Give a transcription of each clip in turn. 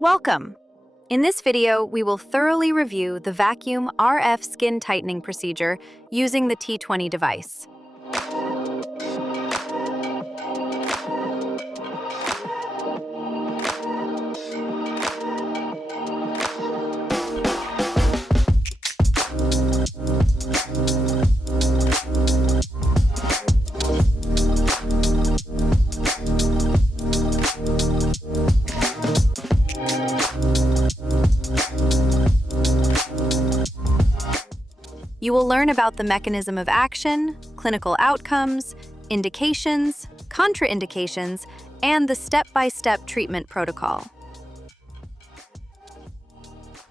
Welcome! In this video, we will thoroughly review the vacuum RF skin tightening procedure using the T20 device. You will learn about the mechanism of action, clinical outcomes, indications, contraindications, and the step-by-step treatment protocol.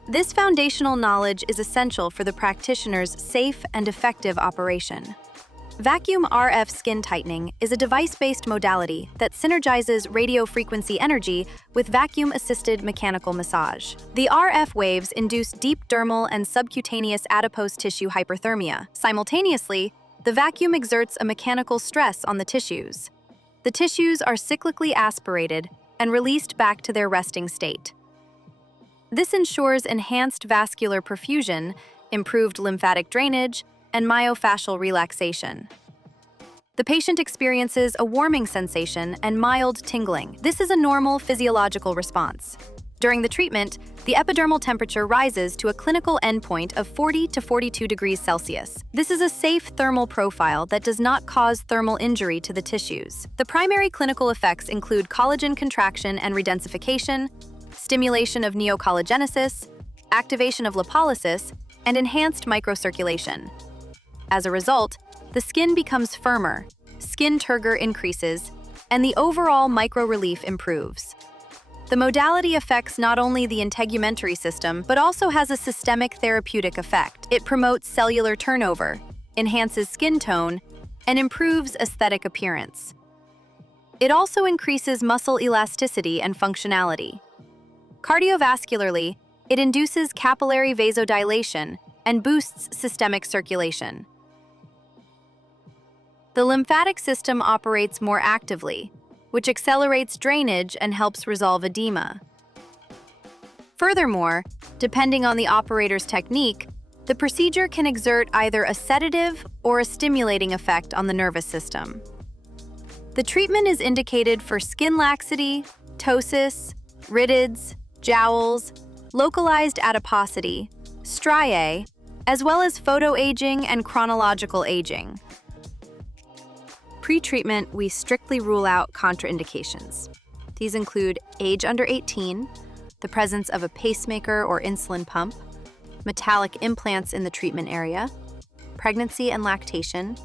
This foundational knowledge is essential for the practitioner's safe and effective operation. Vacuum RF skin tightening is a device-based modality that synergizes radiofrequency energy with vacuum-assisted mechanical massage. The RF waves induce deep dermal and subcutaneous adipose tissue hyperthermia. Simultaneously, the vacuum exerts a mechanical stress on the tissues. The tissues are cyclically aspirated and released back to their resting state. This ensures enhanced vascular perfusion, improved lymphatic drainage, and myofascial relaxation. The patient experiences a warming sensation and mild tingling. This is a normal physiological response. During the treatment, the epidermal temperature rises to a clinical endpoint of 40 to 42 degrees Celsius. This is a safe thermal profile that does not cause thermal injury to the tissues. The primary clinical effects include collagen contraction and redensification, stimulation of neocollagenesis, activation of lipolysis, and enhanced microcirculation. As a result, the skin becomes firmer, skin turgor increases, and the overall micro-relief improves. The modality affects not only the integumentary system, but also has a systemic therapeutic effect. It promotes cellular turnover, enhances skin tone, and improves aesthetic appearance. It also increases muscle elasticity and functionality. Cardiovascularly, it induces capillary vasodilation and boosts systemic circulation. The lymphatic system operates more actively, which accelerates drainage and helps resolve edema. Furthermore, depending on the operator's technique, the procedure can exert either a sedative or a stimulating effect on the nervous system. The treatment is indicated for skin laxity, ptosis, rhytids, jowls, localized adiposity, striae, as well as photoaging and chronological aging. Pre-treatment, we strictly rule out contraindications. These include age under 18, the presence of a pacemaker or insulin pump, metallic implants in the treatment area, pregnancy and lactation,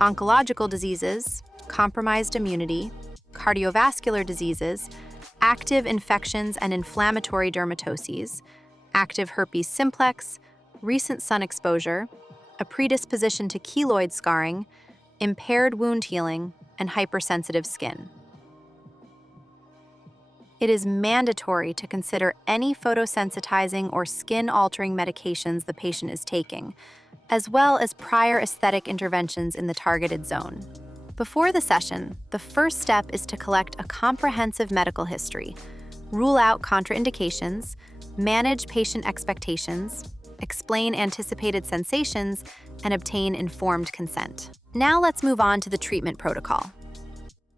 oncological diseases, compromised immunity, cardiovascular diseases, active infections and inflammatory dermatoses, active herpes simplex, recent sun exposure, a predisposition to keloid scarring, impaired wound healing, and hypersensitive skin. It is mandatory to consider any photosensitizing or skin-altering medications the patient is taking, as well as prior aesthetic interventions in the targeted zone. Before the session, the first step is to collect a comprehensive medical history, rule out contraindications, manage patient expectations, explain anticipated sensations, and obtain informed consent. Now let's move on to the treatment protocol.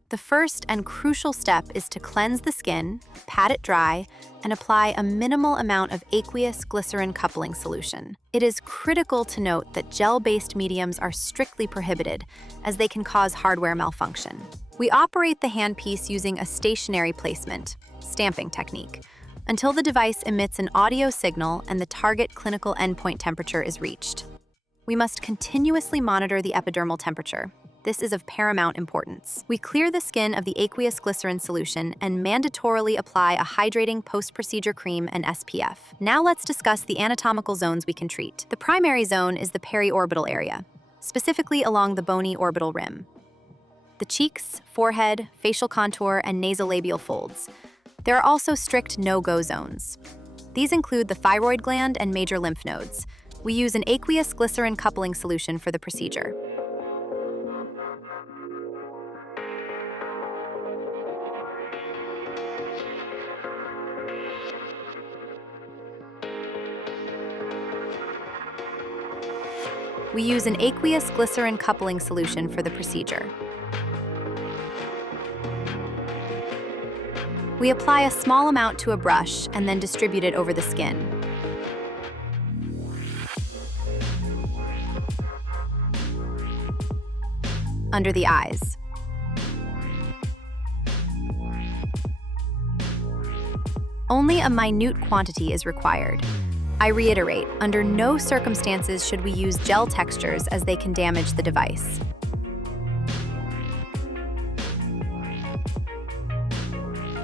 The first and crucial step is to cleanse the skin, pat it dry, and apply a minimal amount of aqueous glycerin coupling solution. It is critical to note that gel-based mediums are strictly prohibited, as they can cause hardware malfunction. We operate the handpiece using a stationary placement, stamping technique, until the device emits an audio signal and the target clinical endpoint temperature is reached. We must continuously monitor the epidermal temperature. This is of paramount importance. We clear the skin of the aqueous glycerin solution and mandatorily apply a hydrating post-procedure cream and SPF. Now let's discuss the anatomical zones we can treat. The primary zone is the periorbital area, specifically along the bony orbital rim. The cheeks, forehead, facial contour, and nasolabial folds. There are also strict no-go zones. These include the thyroid gland and major lymph nodes. We use an aqueous glycerin coupling solution for the procedure. We use an aqueous glycerin coupling solution for the procedure. We apply a small amount to a brush and then distribute it over the skin. Under the eyes. Only a minute quantity is required. I reiterate, under no circumstances should we use gel textures as they can damage the device.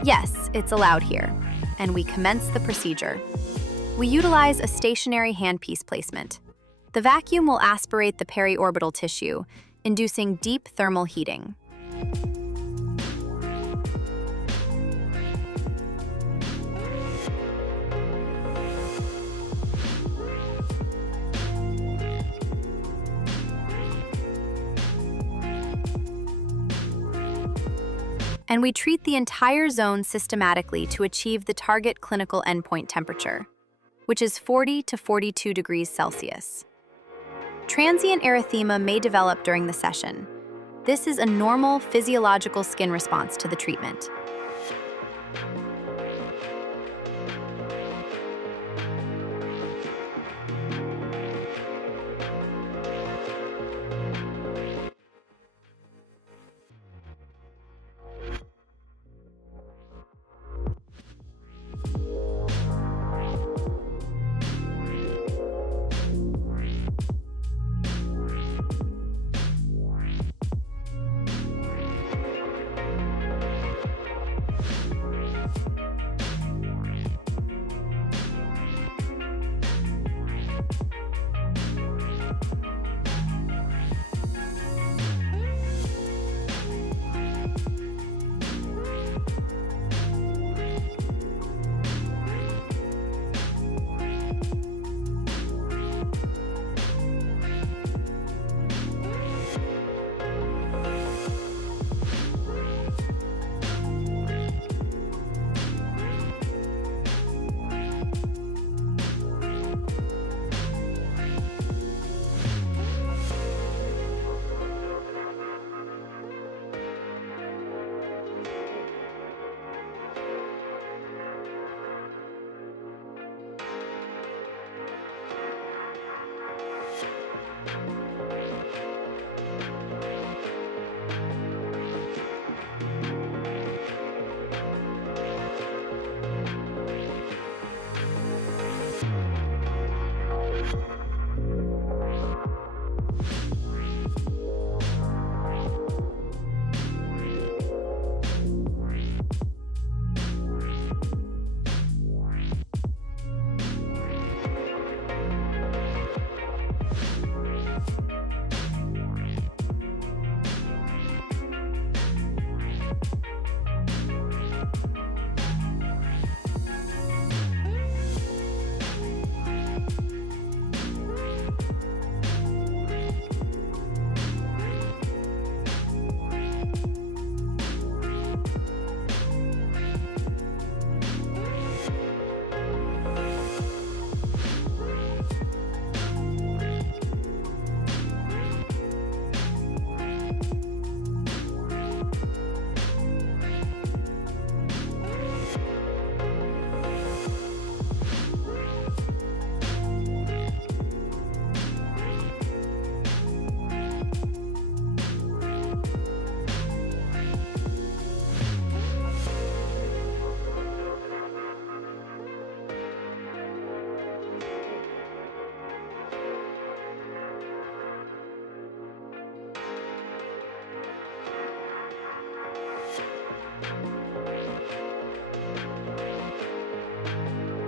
Yes, it's allowed here, and we commence the procedure. We utilize a stationary handpiece placement. The vacuum will aspirate the periorbital tissue, inducing deep thermal heating. And we treat the entire zone systematically to achieve the target clinical endpoint temperature, which is 40 to 42 degrees Celsius. Transient erythema may develop during the session. This is a normal physiological skin response to the treatment.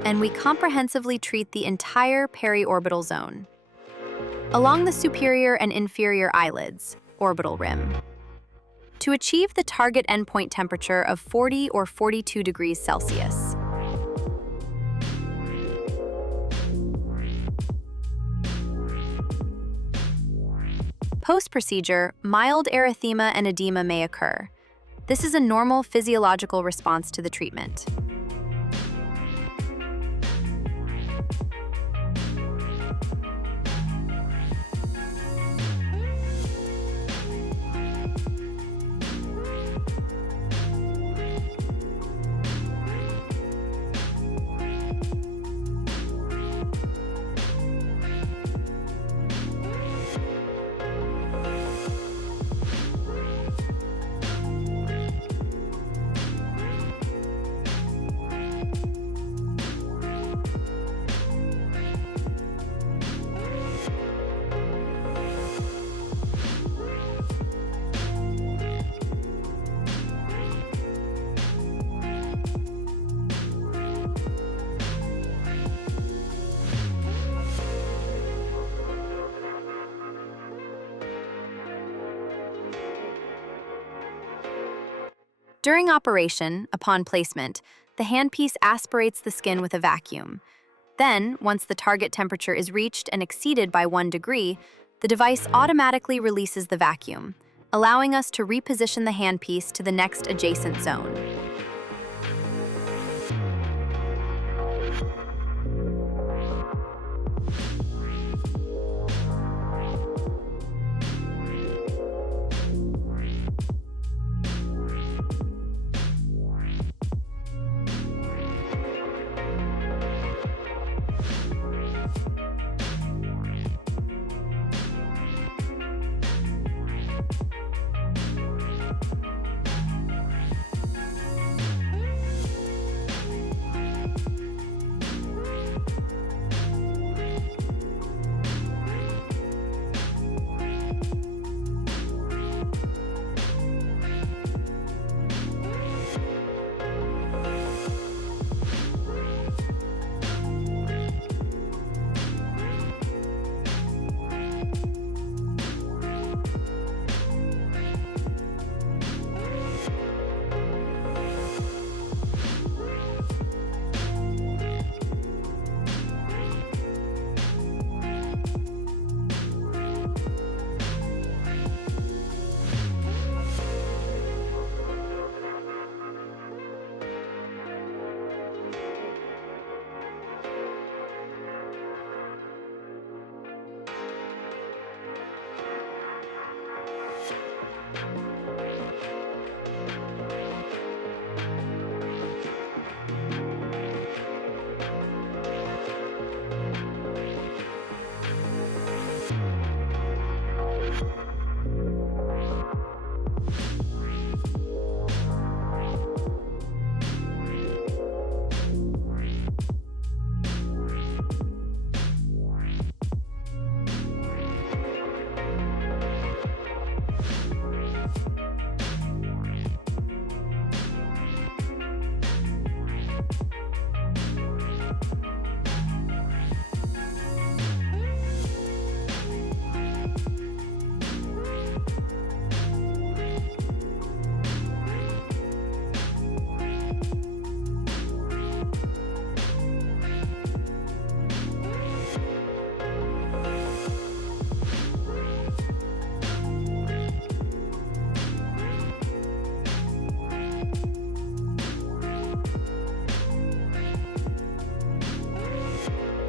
And we comprehensively treat the entire periorbital zone. Along the superior and inferior eyelids, orbital rim. To achieve the target endpoint temperature of 40 or 42 degrees Celsius. Post-procedure, mild erythema and edema may occur. This is a normal physiological response to the treatment. During operation, upon placement, the handpiece aspirates the skin with a vacuum. Then, once the target temperature is reached and exceeded by 1 degree, the device automatically releases the vacuum, allowing us to reposition the handpiece to the next adjacent zone.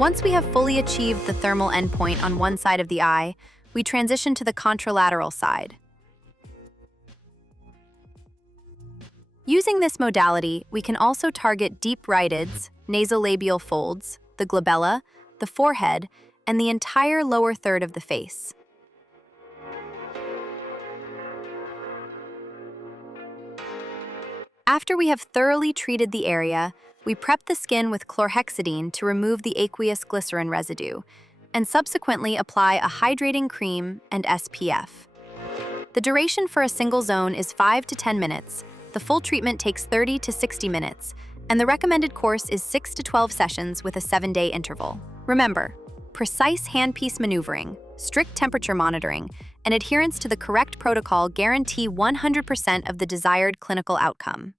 Once we have fully achieved the thermal endpoint on one side of the eye, we transition to the contralateral side. Using this modality, we can also target deep rhytids, nasolabial folds, the glabella, the forehead, and the entire lower third of the face. After we have thoroughly treated the area, we prep the skin with chlorhexidine to remove the aqueous glycerin residue, and subsequently apply a hydrating cream and SPF. The duration for a single zone is 5 to 10 minutes, the full treatment takes 30 to 60 minutes, and the recommended course is 6 to 12 sessions with a 7-day interval. Remember, precise handpiece maneuvering, strict temperature monitoring, and adherence to the correct protocol guarantee 100% of the desired clinical outcome.